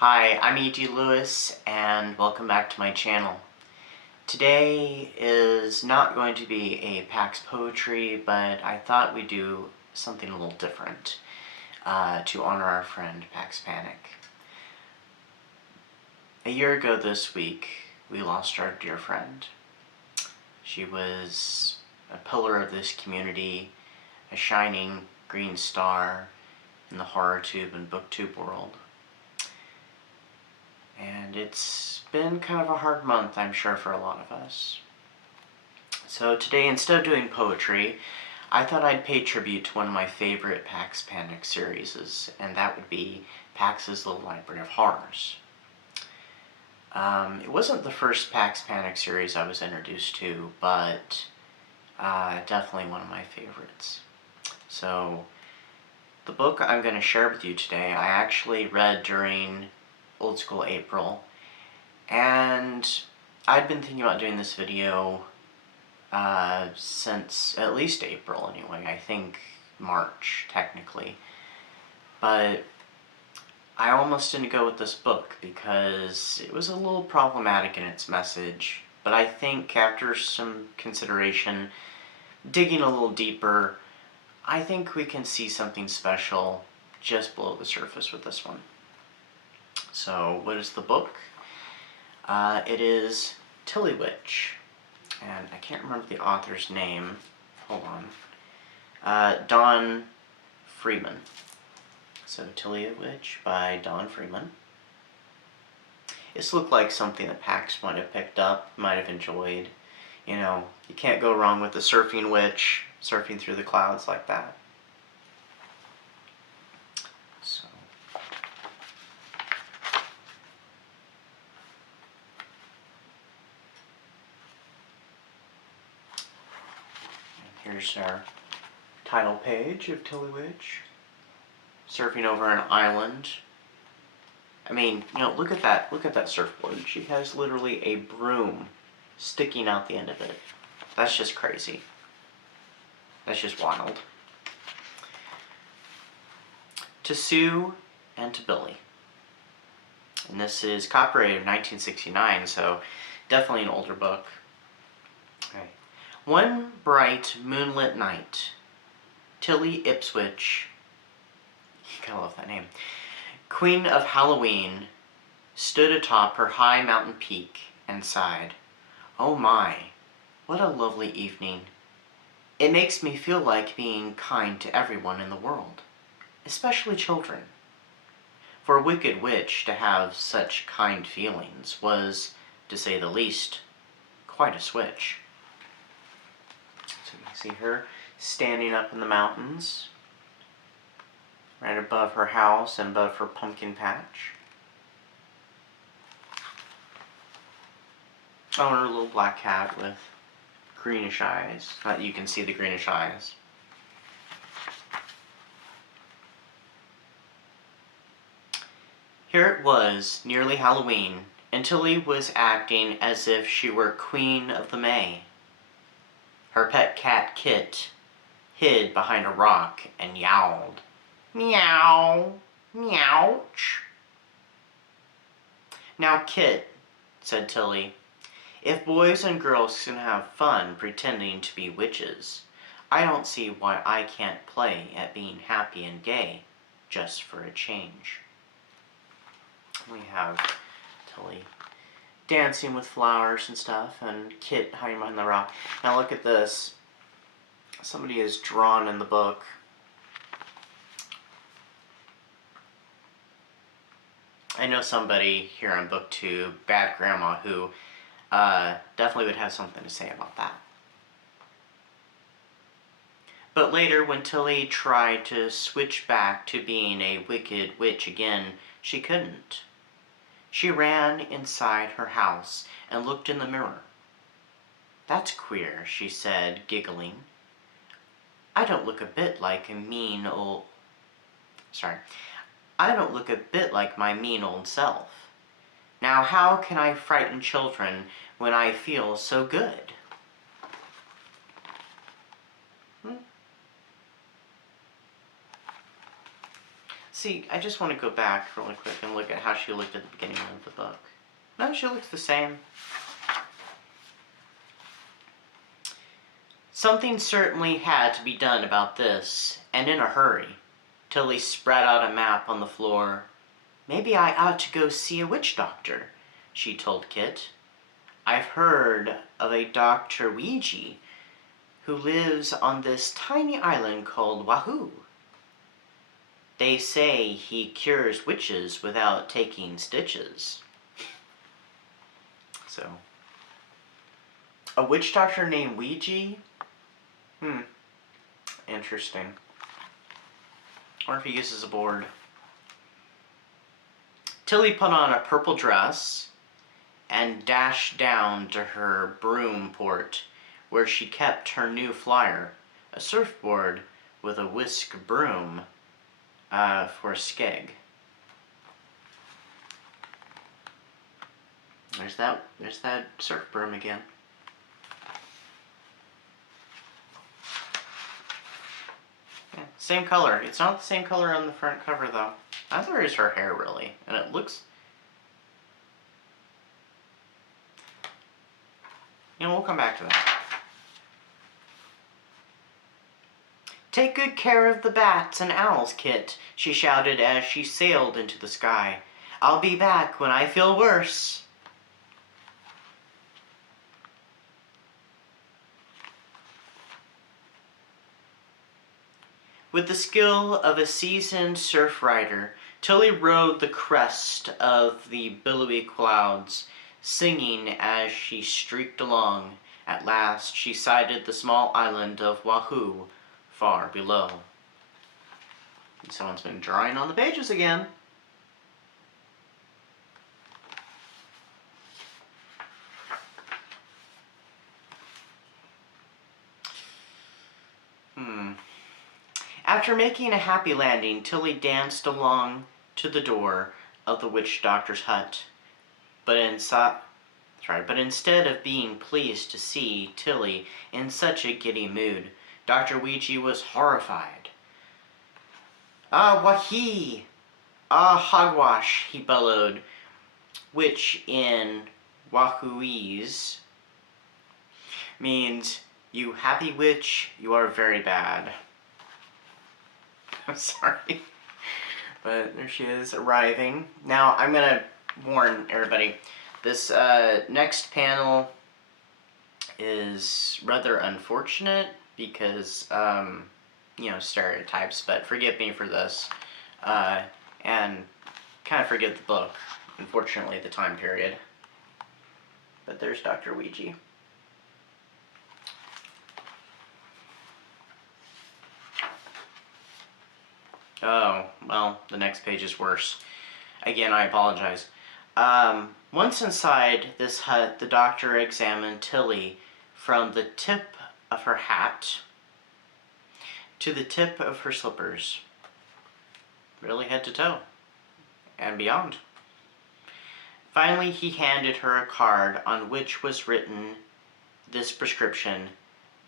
Hi, I'm E.D. Lewis, and welcome back to my channel. Today is not going to be a Pax Poetry, but I thought we'd do something a little different to honor our friend Pax Panic. A year ago this week, we lost our dear friend. She was a pillar of this community, a shining green star in the horror tube and booktube world. And it's been kind of a hard month, I'm sure, for a lot of us. So today, instead of doing poetry, I thought I'd pay tribute to one of my favorite Pax Panic series, and that would be Pax's Little Library of Horrors. It wasn't the first Pax Panic series I was introduced to, but definitely one of my favorites. So, the book I'm going to share with you today, I actually read during Old School April, and I'd been thinking about doing this video since at least April anyway, I think March technically, but I almost didn't go with this book because it was a little problematic in its message, but I think after some consideration, digging a little deeper, I think we can see something special just below the surface with this one. So, what is the book? It is Tillywitch, and I can't remember the author's name. Hold on. Don Freeman. So, Tillywitch by Don Freeman. This looked like something that Pax might have picked up, might have enjoyed. You know, you can't go wrong with the surfing witch, surfing through the clouds like that. Here's our title page of Tillywitch. Surfing over an island. I mean, you know, look at that surfboard. She has literally a broom sticking out the end of it. That's just crazy. That's just wild. To Sue and to Billy. And this is copyrighted 1969, so definitely an older book. Okay. One bright moonlit night, Tilly Ipswich, you gotta love that name, Queen of Halloween, stood atop her high mountain peak and sighed, "Oh my, what a lovely evening. It makes me feel like being kind to everyone in the world, especially children." For a wicked witch to have such kind feelings was, to say the least, quite a switch. So you can see her standing up in the mountains, right above her house and above her pumpkin patch. Oh, and her little black cat with greenish eyes. Not that you can see the greenish eyes. Here it was, nearly Halloween, and Tilly was acting as if she were Queen of the May. Her pet cat, Kit, hid behind a rock and yowled, "Meow, meowch." "Now, Kit," said Tilly, "if boys and girls can have fun pretending to be witches, I don't see why I can't play at being happy and gay, just for a change." We have Tilly dancing with flowers and stuff, and Kit hiding behind the rock. Now look at this. Somebody has drawn in the book I know somebody here on BookTube, Bad Grandma, who definitely would have something to say about that. But later, when Tilly tried to switch back to being a wicked witch again, she couldn't. She ran inside her house and looked in the mirror. "That's queer," she said, giggling. I don't look a bit like my mean old self. Now how can I frighten children when I feel so good?" see. I just want to go back really quick and look at how she looked at the beginning of the book. No, she looks the same. Something certainly had to be done about this, and in a hurry. Tilly spread out a map on the floor. "Maybe I ought to go see a witch doctor," she told Kit. "I've heard of a Dr. Ouija who lives on this tiny island called Wahoo. They say he cures witches without taking stitches." So, a witch doctor named Ouija? Interesting. Or if he uses a board. Tilly put on a purple dress and dashed down to her broom port, where she kept her new flyer, a surfboard with a whisk broom for a skeg. There's that surf broom again. Yeah, same color. It's not the same color on the front cover though. Neither is her hair really, and it looks. We'll come back to that. "Take good care of the bats and owls, Kit," she shouted as she sailed into the sky. "I'll be back when I feel worse." With the skill of a seasoned surf rider, Tilly rode the crest of the billowy clouds, singing as she streaked along. At last she sighted the small island of Wahoo far below. And someone's been drawing on the pages again. After making a happy landing, Tilly danced along to the door of the witch doctor's hut. But instead of being pleased to see Tilly in such a giddy mood, Dr. Ouija was horrified. "Ah, wahee! Ah, hogwash!" he bellowed, which in Wahooese means, "You happy witch, you are very bad." I'm sorry. But there she is, arriving. Now, I'm going to warn everybody. This next panel is rather unfortunate because, stereotypes. But forgive me for this. And kind of forgive the book. Unfortunately, the time period. But there's Dr. Ouija. Oh, well, the next page is worse. Again, I apologize. Once inside this hut, the doctor examined Tilly from the tip of her hat to the tip of her slippers. Really head to toe. And beyond. Finally, he handed her a card on which was written this prescription: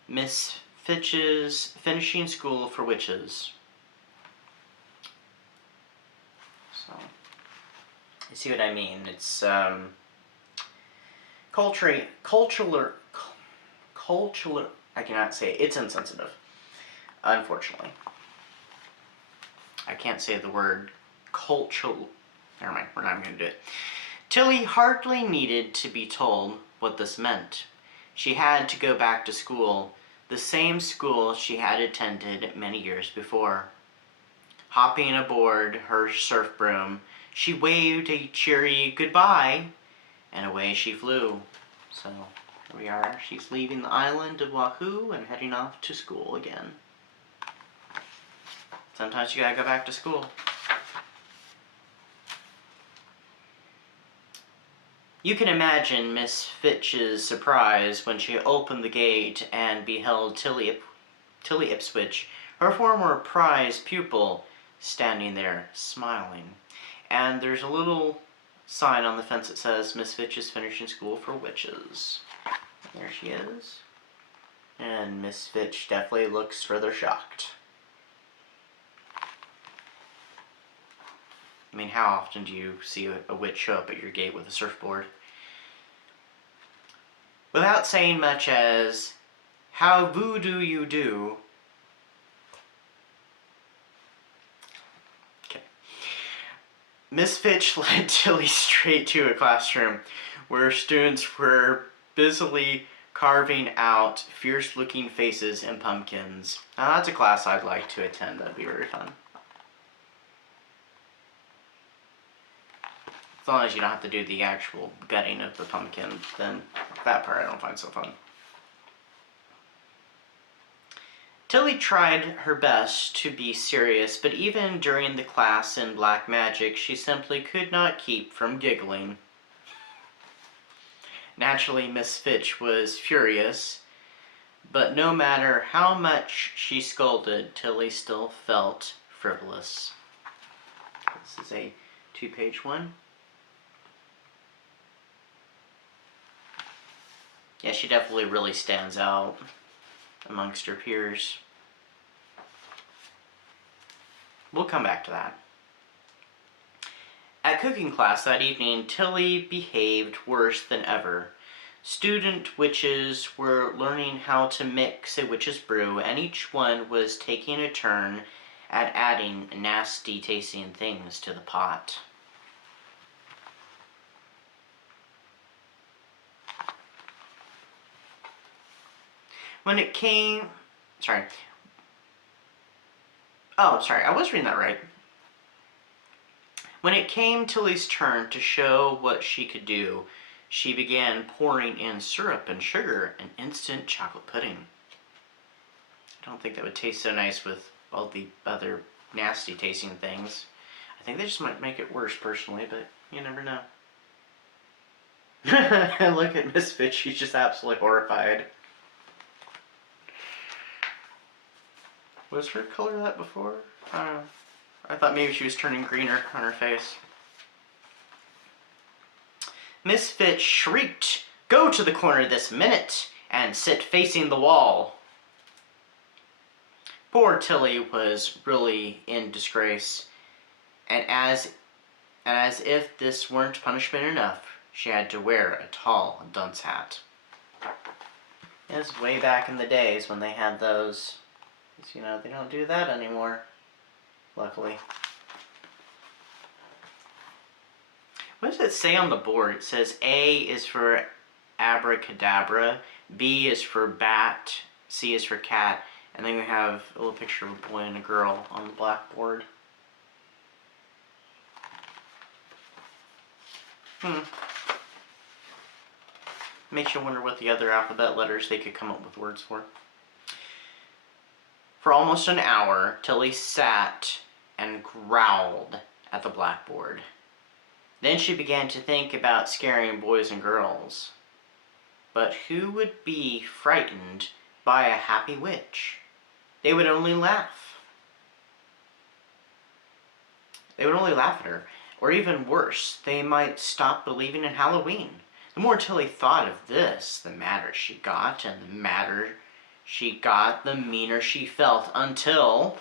"Miss Fitch's finishing school for witches." So, you see what I mean? It's cultural. I cannot say it. It's insensitive. Unfortunately, I can't say the word cultural. Never mind. We're not even going to do it. Tilly hardly needed to be told what this meant. She had to go back to school, the same school she had attended many years before. Hopping aboard her surf broom, she waved a cheery goodbye, and away she flew. So, here we are. She's leaving the island of Wahoo and heading off to school again. Sometimes you gotta go back to school. You can imagine Miss Fitch's surprise when she opened the gate and beheld Tilly Ipswich, her former prize pupil, standing there, smiling. And there's a little sign on the fence that says, "Miss Fitch is finishing school for witches." There she is. And Miss Fitch definitely looks rather shocked. mean, how often do you see a witch show up at your gate with a surfboard? Without saying much as, "How voodoo you do?" Okay. Miss Fitch led Tilly straight to a classroom where students were busily carving out fierce-looking faces and pumpkins. Now, that's a class I'd like to attend. That'd be very fun. As long as you don't have to do the actual gutting of the pumpkin, then that part I don't find so fun. Tilly tried her best to be serious, but even during the class in black magic, she simply could not keep from giggling. Naturally, Miss Fitch was furious, but no matter how much she scolded, Tilly still felt frivolous. This is a 2-page one. Yeah, she definitely really stands out amongst her peers. We'll come back to that. At cooking class that evening, Tilly behaved worse than ever. Student witches were learning how to mix a witch's brew, and each one was taking a turn at adding nasty tasting things to the pot. When it came... I was reading that right. When it came Tilly's turn to show what she could do, she began pouring in syrup and sugar and instant chocolate pudding. I don't think that would taste so nice with all the other nasty tasting things. I think they just might make it worse personally, but you never know. Look at Miss Fitch, she's just absolutely horrified. Was her color that before? I don't know. I thought maybe she was turning greener on her face. Miss Fitch shrieked, "Go to the corner this minute and sit facing the wall." Poor Tilly was really in disgrace, and as if this weren't punishment enough, she had to wear a tall dunce hat. It was way back in the days when they had those. You know, they don't do that anymore, luckily. What does it say on the board? It says A is for abracadabra, B is for bat, C is for cat, and then we have a little picture of a boy and a girl on the blackboard. Makes you wonder what the other alphabet letters they could come up with words for. For almost an hour, Tilly sat and growled at the blackboard. Then she began to think about scaring boys and girls. But who would be frightened by a happy witch? They would only laugh. They would only laugh at her. Or even worse, they might stop believing in Halloween. The more Tilly thought of this, the madder she got, and the madder she got, the meaner she felt, until...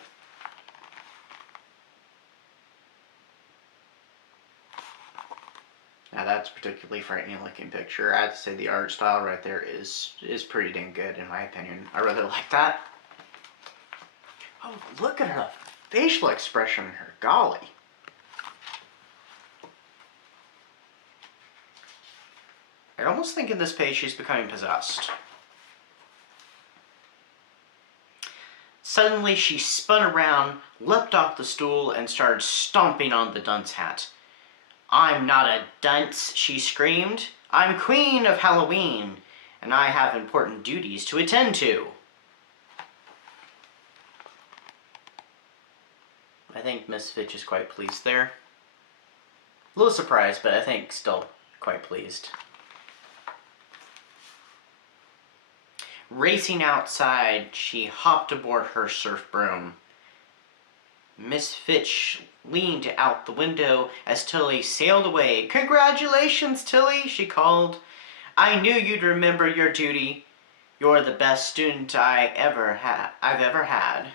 Now that's a particularly frightening looking picture. I have to say the art style right there is pretty dang good in my opinion. I really like that. Oh, look at her facial expression in her, golly. I almost think in this page she's becoming possessed. Suddenly she spun around, leapt off the stool, and started stomping on the dunce hat. "I'm not a dunce," she screamed. "I'm Queen of Halloween, and I have important duties to attend to." I think Miss Fitch is quite pleased there. A little surprised, but I think still quite pleased. Racing outside, she hopped aboard her surf broom. Miss Fitch leaned out the window as Tilly sailed away. "Congratulations, Tilly," she called. "I knew you'd remember your duty. You're the best student I've ever had."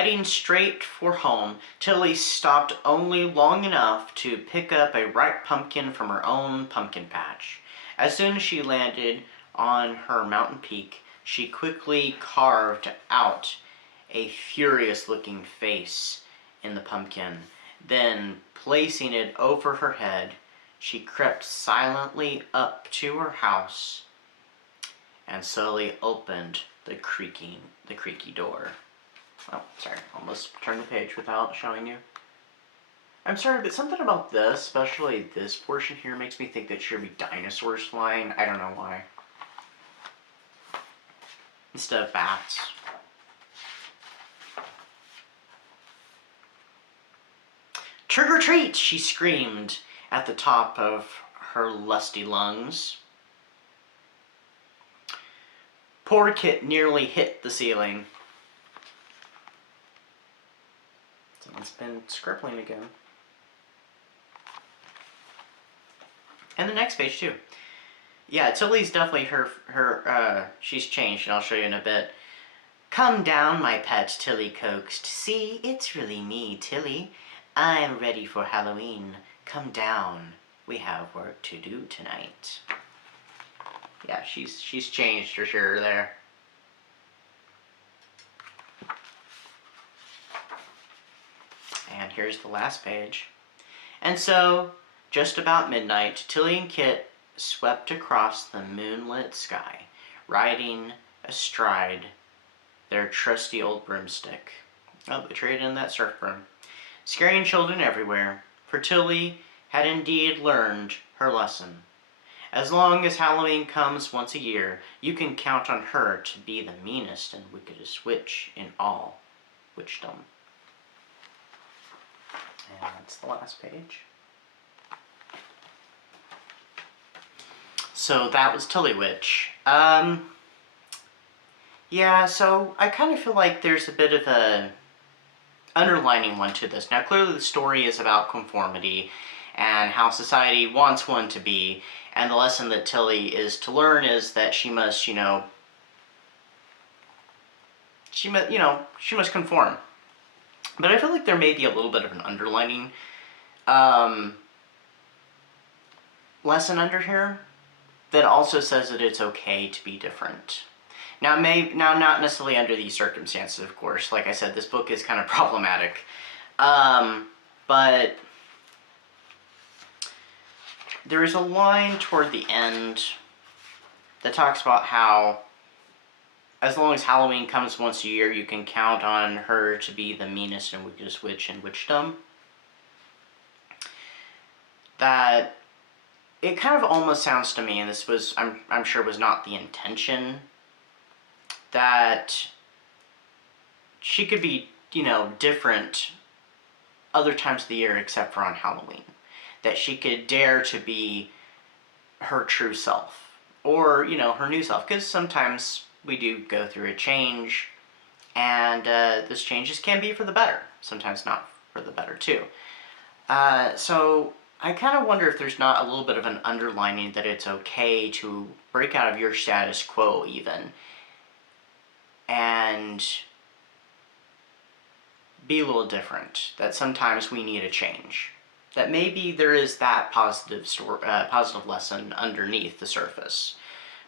Heading straight for home, Tilly stopped only long enough to pick up a ripe pumpkin from her own pumpkin patch. As soon as she landed on her mountain peak, she quickly carved out a furious-looking face in the pumpkin. Then, placing it over her head, she crept silently up to her house and slowly opened the creaky door. Oh, sorry, almost turned the page without showing you. I'm sorry, but something about this, especially this portion here, makes me think that should be dinosaurs flying. I don't know why. Instead of bats. Trick or treat, she screamed at the top of her lusty lungs. Poor Kit nearly hit the ceiling. Someone's been scribbling again. And the next page too. Yeah, Tilly's definitely she's changed, and I'll show you in a bit. Come down, my pet, Tilly coaxed. See, it's really me, Tilly. I'm ready for Halloween. Come down. We have work to do tonight. Yeah, she's changed for sure there. And here's the last page. And so, just about midnight, Tilly and Kit swept across the moonlit sky, riding astride their trusty old broomstick. Oh, they traded in that surf broom. Scaring children everywhere, for Tilly had indeed learned her lesson. As long as Halloween comes once a year, you can count on her to be the meanest and wickedest witch in all witchdom. And that's the last page. So that was Tillywitch. Yeah, so I kind of feel like there's a bit of a underlining one to this. Now, clearly the story is about conformity and how society wants one to be, and the lesson that Tilly is to learn is that she must, she must conform. But I feel like there may be a little bit of an underlining lesson under here that also says that it's okay to be different. Now, not necessarily under these circumstances, of course. Like I said, this book is kind of problematic. But there is a line toward the end that talks about how as long as Halloween comes once a year, you can count on her to be the meanest and wickedest witch in witchdom. That it kind of almost sounds to me, and this was, I'm sure was not the intention, that she could be, different other times of the year except for on Halloween. That she could dare to be her true self, or, her new self, because sometimes we do go through a change, and those changes can be for the better, sometimes not for the better too. So I kind of wonder if there's not a little bit of an underlining that it's okay to break out of your status quo even, and be a little different, that sometimes we need a change. That maybe there is that positive lesson underneath the surface.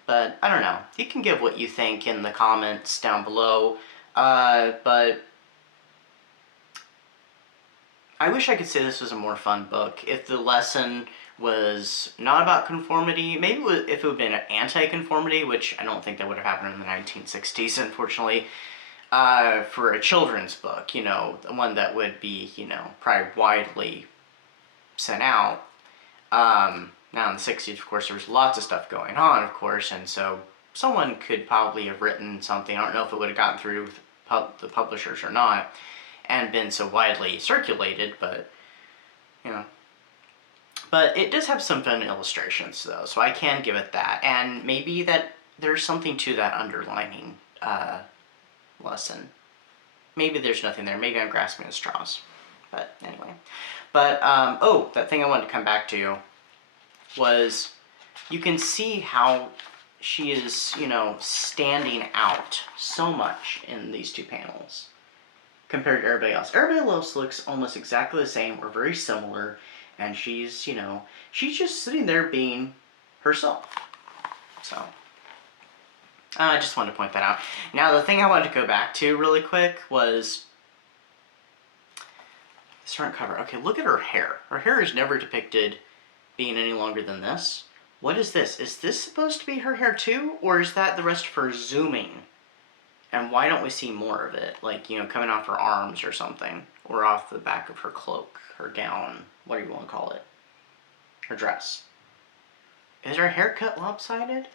But I don't know. You can give what you think in the comments down below. But I wish I could say this was a more fun book. If the lesson was not about conformity, maybe if it would have been an anti-conformity, which I don't think that would have happened in the 1960s, unfortunately, for a children's book, the one that would be, probably widely sent out. Now in the 60s, of course, there was lots of stuff going on, of course, and so someone could probably have written something, I don't know if it would have gotten through the publishers or not, and been so widely circulated, but, But it does have some fun illustrations, though, so I can give it that, and maybe that there's something to that underlining lesson. Maybe there's nothing there, maybe I'm grasping at straws, but anyway. But, that thing I wanted to come back to was, you can see how she is, standing out so much in these two panels. compared to everybody else. Everybody else looks almost exactly the same or very similar, and she's, she's just sitting there being herself. So, I just wanted to point that out. Now, the thing I wanted to go back to really quick was this front cover. Okay, look at her hair. Her hair is never depicted being any longer than this. What is this? Is this supposed to be her hair too? Or is that the rest of her zooming? And why don't we see more of it? Like, coming off her arms or something. Or off the back of her cloak, her gown, whatever you want to call it. Her dress. Is her hair cut lopsided?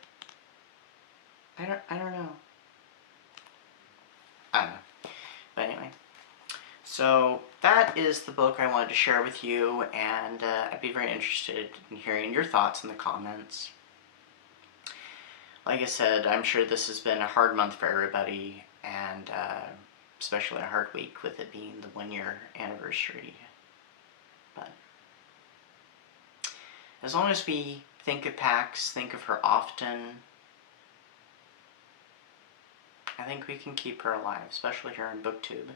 I don't know. I don't know. But anyway. So that is the book I wanted to share with you, and I'd be very interested in hearing your thoughts in the comments. Like I said, I'm sure this has been a hard month for everybody, and especially a hard week with it being the 1-year anniversary. But as long as we think of Pax, think of her often, I think we can keep her alive, especially here on BookTube.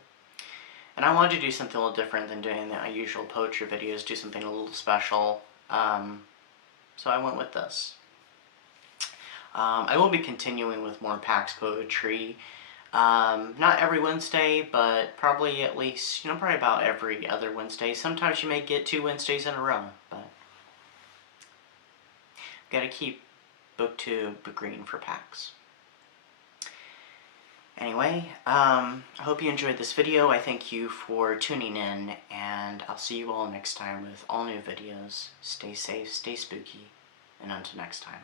And I wanted to do something a little different than doing the usual poetry videos, do something a little special. So I went with this. I will be continuing with more Pax poetry. Not every Wednesday, but probably at least, probably about every other Wednesday. Sometimes you may get 2 Wednesdays in a row, but gotta keep BookTube green for Pax. Anyway, I hope you enjoyed this video. I thank you for tuning in, and I'll see you all next time with all new videos. Stay safe, stay spooky, and until next time.